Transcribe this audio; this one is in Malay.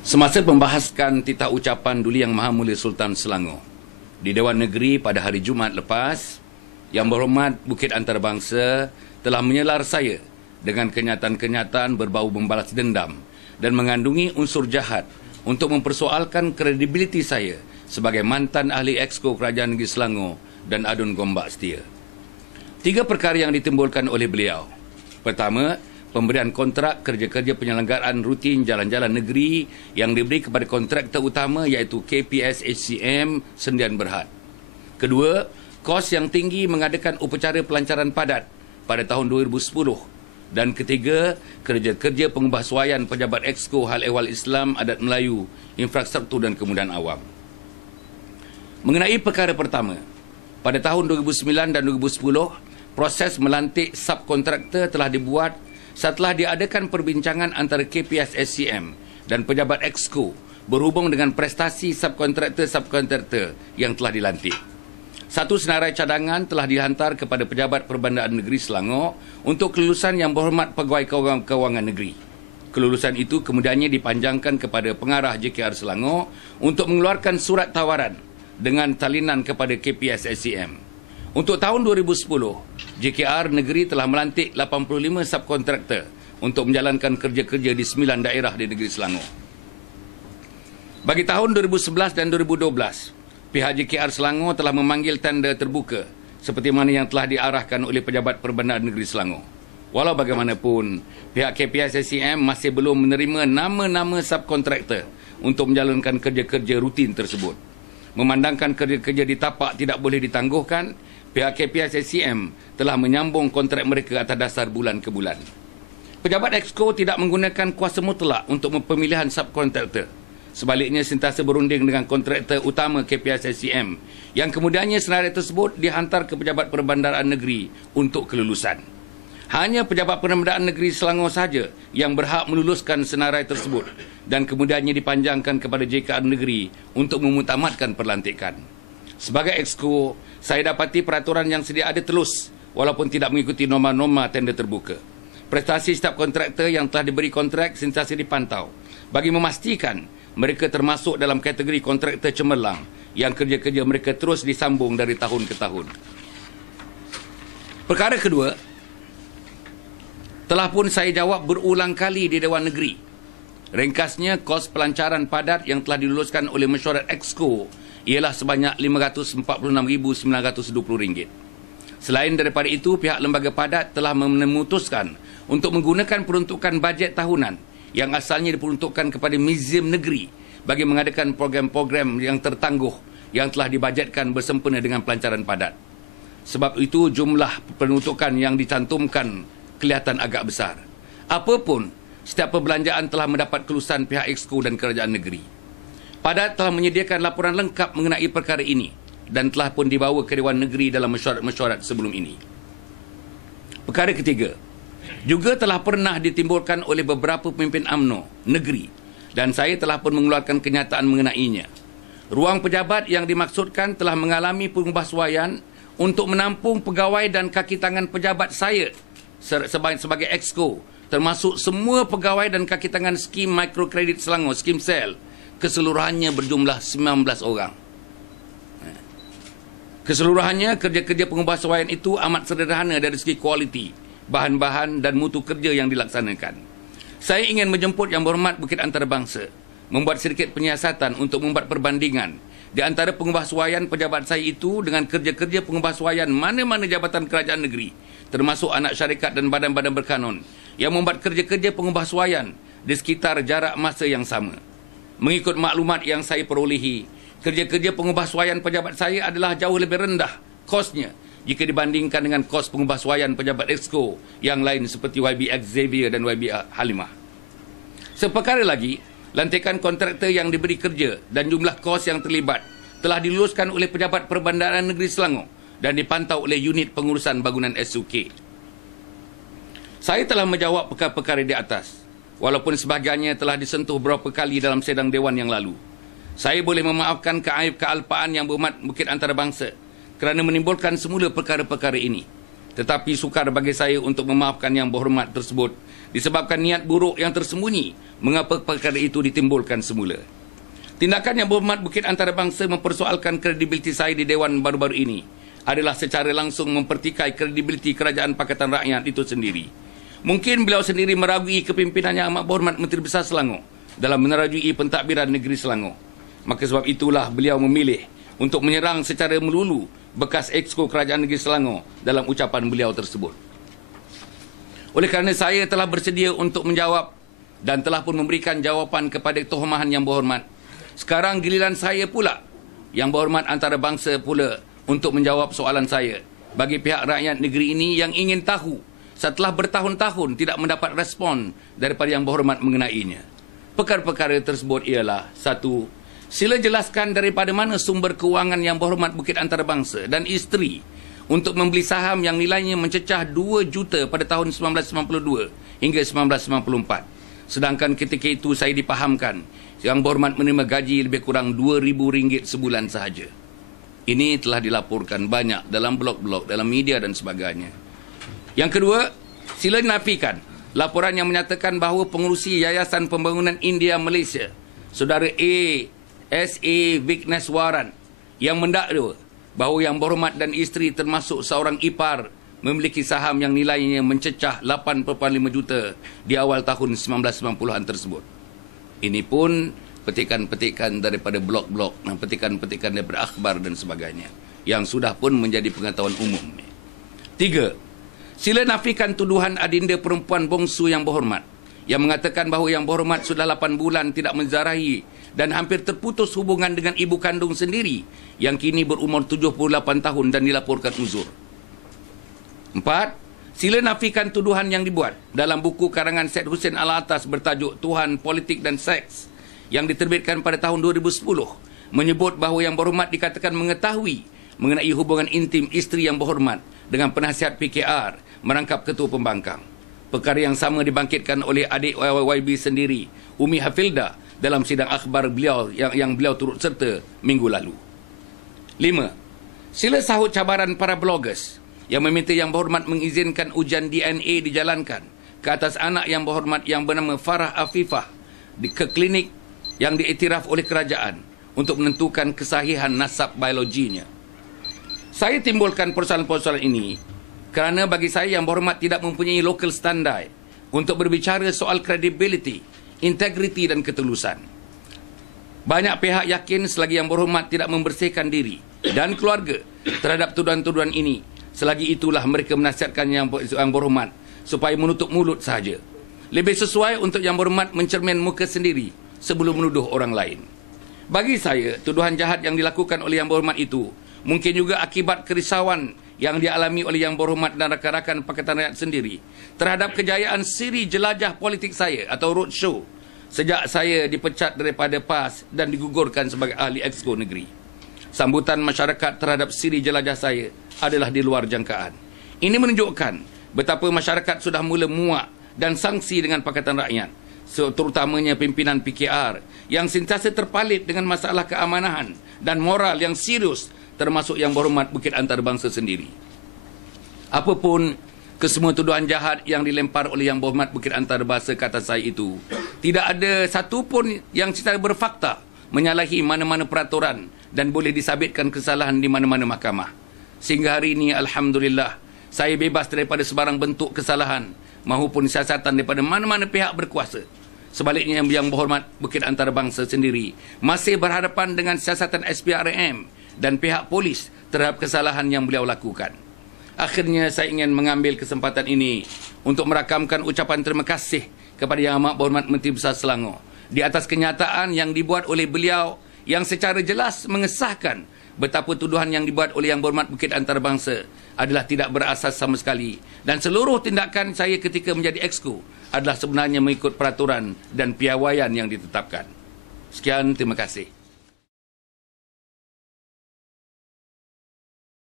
Semasa membahaskan titah ucapan Duli Yang Maha Mulia Sultan Selangor di Dewan Negeri pada hari Jumaat lepas, Yang Berhormat Bukit Antarabangsa telah menyelar saya dengan kenyataan-kenyataan berbau membalas dendam dan mengandungi unsur jahat untuk mempersoalkan kredibiliti saya sebagai mantan ahli Exco Kerajaan Negeri Selangor dan Adun Gombak Setia. 3 perkara yang ditimbulkan oleh beliau. Pertama, pemberian kontrak kerja-kerja penyelenggaraan rutin jalan-jalan negeri yang diberi kepada kontraktor utama iaitu KPS HCM Sendian Berhad. Kedua, kos yang tinggi mengadakan upacara pelancaran padat pada tahun 2010. Dan ketiga, kerja-kerja pengubahsuaian pejabat Exco Hal Ehwal Islam, Adat Melayu, Infrastruktur dan Kemudahan Awam. Mengenai perkara pertama, pada tahun 2009 dan 2010, proses melantik subkontraktor telah dibuat setelah diadakan perbincangan antara KPS SCM dan pejabat Exco berhubung dengan prestasi subkontraktor yang telah dilantik. Satu senarai cadangan telah dihantar kepada Pejabat Perbandaan Negeri Selangor untuk kelulusan Yang Berhormat Pegawai Kewangan Negeri. Kelulusan itu kemudiannya dipanjangkan kepada Pengarah JKR Selangor untuk mengeluarkan surat tawaran dengan talinan kepada KPS SCM. Untuk tahun 2010, JKR Negeri telah melantik 85 subkontraktor untuk menjalankan kerja-kerja di 9 daerah di negeri Selangor. Bagi tahun 2011 dan 2012, pihak JKR Selangor telah memanggil tender terbuka seperti mana yang telah diarahkan oleh Pejabat Perbandaan Negeri Selangor. Walau bagaimanapun, pihak KPS SCM masih belum menerima nama-nama subkontraktor untuk menjalankan kerja-kerja rutin tersebut. Memandangkan kerja-kerja di tapak tidak boleh ditangguhkan, pihak KPS SCM telah menyambung kontrak mereka atas dasar bulan ke bulan. Pejabat Exco tidak menggunakan kuasa mutlak untuk pemilihan subkontraktor. Sebaliknya, sentiasa berunding dengan kontraktor utama KPS SCM yang kemudiannya senarai tersebut dihantar ke Pejabat Perbandaraan Negeri untuk kelulusan. Hanya Pejabat Perbandaraan Negeri Selangor sahaja yang berhak meluluskan senarai tersebut dan kemudiannya dipanjangkan kepada JKR Negeri untuk memutamatkan perlantikan. Sebagai Exco, saya dapati peraturan yang sedia ada telus walaupun tidak mengikuti norma-norma tender terbuka. Prestasi setiap kontraktor yang telah diberi kontrak sentiasa dipantau bagi memastikan mereka termasuk dalam kategori kontraktor cemerlang yang kerja-kerja mereka terus disambung dari tahun ke tahun. Perkara kedua, telah pun saya jawab berulang kali di Dewan Negeri. Ringkasnya, kos pelancaran padat yang telah diluluskan oleh mesyuarat Exco ialah sebanyak RM546,920. Selain daripada itu, pihak lembaga padat telah memutuskan untuk menggunakan peruntukan bajet tahunan yang asalnya diperuntukkan kepada muzium negeri bagi mengadakan program-program yang tertangguh yang telah dibajetkan bersempena dengan pelancaran padat. Sebab itu jumlah peruntukan yang dicantumkan kelihatan agak besar. Apapun, setiap perbelanjaan telah mendapat kelulusan pihak Exco dan Kerajaan Negeri. Padat telah menyediakan laporan lengkap mengenai perkara ini dan telah pun dibawa ke Dewan Negeri dalam mesyuarat-mesyuarat sebelum ini. Perkara ketiga, juga telah pernah ditimbulkan oleh beberapa pemimpin UMNO negeri dan saya telah pun mengeluarkan kenyataan mengenainya. Ruang pejabat yang dimaksudkan telah mengalami pengubahsuaian untuk menampung pegawai dan kaki tangan pejabat saya sebagai Exco, termasuk semua pegawai dan kaki tangan skim mikrokredit Selangor, skim sel, keseluruhannya berjumlah 19 orang. Keseluruhannya, kerja-kerja pengubahsuaian itu amat sederhana dari segi kualiti, bahan-bahan dan mutu kerja yang dilaksanakan. Saya ingin menjemput Yang Berhormat Bukit Antarabangsa membuat sedikit penyiasatan untuk membuat perbandingan di antara pengubahsuaian pejabat saya itu dengan kerja-kerja pengubahsuaian mana-mana jabatan kerajaan negeri, termasuk anak syarikat dan badan-badan berkanun yang membuat kerja-kerja pengubahsuaian di sekitar jarak masa yang sama. Mengikut maklumat yang saya perolehi, kerja-kerja pengubahsuaian pejabat saya adalah jauh lebih rendah kosnya jika dibandingkan dengan kos pengubahsuaian pejabat Exco yang lain seperti YBX Xavier dan YB Halimah. Seperkara lagi, lantikan kontraktor yang diberi kerja dan jumlah kos yang terlibat telah diluluskan oleh Pejabat Perbandaraan Negeri Selangor dan dipantau oleh unit pengurusan bangunan SUK. Saya telah menjawab perkara-perkara di atas, walaupun sebahagiannya telah disentuh beberapa kali dalam sidang Dewan yang lalu. Saya boleh memaafkan kealpaan Yang Berhormat Bukit Antarabangsa kerana menimbulkan semula perkara-perkara ini. Tetapi sukar bagi saya untuk memaafkan Yang Berhormat tersebut disebabkan niat buruk yang tersembunyi mengapa perkara itu ditimbulkan semula. Tindakan Yang Berhormat Bukit Antarabangsa mempersoalkan kredibiliti saya di Dewan baru-baru ini adalah secara langsung mempertikai kredibiliti Kerajaan Pakatan Rakyat itu sendiri. Mungkin beliau sendiri meragui kepimpinan Yang Amat Berhormat Menteri Besar Selangor dalam menerajui pentadbiran negeri Selangor. Maka sebab itulah beliau memilih untuk menyerang secara melulu bekas Exco Kerajaan Negeri Selangor dalam ucapan beliau tersebut. Oleh kerana saya telah bersedia untuk menjawab dan telah pun memberikan jawapan kepada tohmahan Yang Berhormat, sekarang giliran saya pula, Yang Berhormat Antarabangsa pula, untuk menjawab soalan saya bagi pihak rakyat negeri ini yang ingin tahu setelah bertahun-tahun tidak mendapat respon daripada Yang Berhormat mengenainya. Perkara-perkara tersebut ialah: 1. Sila jelaskan daripada mana sumber kewangan Yang Berhormat Bukit Antarabangsa dan isteri untuk membeli saham yang nilainya mencecah 2 juta pada tahun 1992 hingga 1994. Sedangkan ketika itu saya dipahamkan Yang Berhormat menerima gaji lebih kurang RM2,000 sebulan sahaja. Ini telah dilaporkan banyak dalam blog-blog, dalam media dan sebagainya. Yang kedua, sila nafikan laporan yang menyatakan bahawa pengerusi Yayasan Pembangunan India Malaysia, Saudara S.A. Vigneswaran, yang mendakwa bahawa Yang Berhormat dan isteri termasuk seorang ipar memiliki saham yang nilainya mencecah 8.5 juta di awal tahun 1990-an tersebut. Ini pun petikan-petikan daripada blog-blog dan petikan-petikan daripada akhbar dan sebagainya yang sudah pun menjadi pengetahuan umum. 3. Sila nafikan tuduhan adinda perempuan bongsu Yang Berhormat yang mengatakan bahawa Yang Berhormat sudah 8 bulan tidak menzarahi dan hampir terputus hubungan dengan ibu kandung sendiri yang kini berumur 78 tahun dan dilaporkan uzur. 4. Sila nafikan tuduhan yang dibuat dalam buku karangan Syed Hussein Alatas bertajuk Tuhan, Politik dan Seks yang diterbitkan pada tahun 2010 menyebut bahawa Yang Berhormat dikatakan mengetahui mengenai hubungan intim isteri Yang Berhormat dengan penasihat PKR merangkap ketua pembangkang. Perkara yang sama dibangkitkan oleh adik YB sendiri, Umi Hafilda, dalam sidang akhbar beliau yang beliau turut serta minggu lalu. 5. Sila sahut cabaran para bloggers yang meminta Yang Berhormat mengizinkan ujian DNA dijalankan ke atas anak Yang Berhormat yang bernama Farah Afifah ke klinik yang diiktiraf oleh kerajaan untuk menentukan kesahihan nasab biologinya. Saya timbulkan persoalan-persoalan ini kerana bagi saya Yang Berhormat tidak mempunyai local standard untuk berbicara soal credibility, integriti dan ketulusan. Banyak pihak yakin selagi Yang Berhormat tidak membersihkan diri dan keluarga terhadap tuduhan-tuduhan ini, selagi itulah mereka menasihatkan Yang Berhormat supaya menutup mulut sahaja. Lebih sesuai untuk Yang Berhormat mencermin muka sendiri sebelum menuduh orang lain. Bagi saya, tuduhan jahat yang dilakukan oleh Yang Berhormat itu mungkin juga akibat kerisauan yang dialami oleh Yang Berhormat dan rakan-rakan Pakatan Rakyat sendiri terhadap kejayaan siri jelajah politik saya atau roadshow sejak saya dipecat daripada PAS dan digugurkan sebagai ahli Exco negeri. Sambutan masyarakat terhadap siri jelajah saya adalah di luar jangkaan. Ini menunjukkan betapa masyarakat sudah mula muak dan sangsi dengan Pakatan Rakyat, terutamanya pimpinan PKR yang sentiasa terpalit dengan masalah keamanan dan moral yang serius, termasuk Yang Berhormat Bukit Antarabangsa sendiri. Apapun kesemua tuduhan jahat yang dilempar oleh Yang Berhormat Bukit Antarabangsa ke atas saya itu, tidak ada satu pun yang secara berfakta menyalahi mana-mana peraturan dan boleh disabitkan kesalahan di mana-mana mahkamah. Sehingga hari ini, alhamdulillah, saya bebas daripada sebarang bentuk kesalahan maupun siasatan daripada mana-mana pihak berkuasa. Sebaliknya, Yang Berhormat Bukit Antarabangsa sendiri masih berhadapan dengan siasatan SPRM dan pihak polis terhadap kesalahan yang beliau lakukan. Akhirnya, saya ingin mengambil kesempatan ini untuk merakamkan ucapan terima kasih kepada Yang Amat Berhormat Menteri Besar Selangor di atas kenyataan yang dibuat oleh beliau yang secara jelas mengesahkan betapa tuduhan yang dibuat oleh Yang Berhormat Bukit Antarabangsa adalah tidak berasas sama sekali dan seluruh tindakan saya ketika menjadi Exco adalah sebenarnya mengikut peraturan dan piawaian yang ditetapkan. Sekian, terima kasih.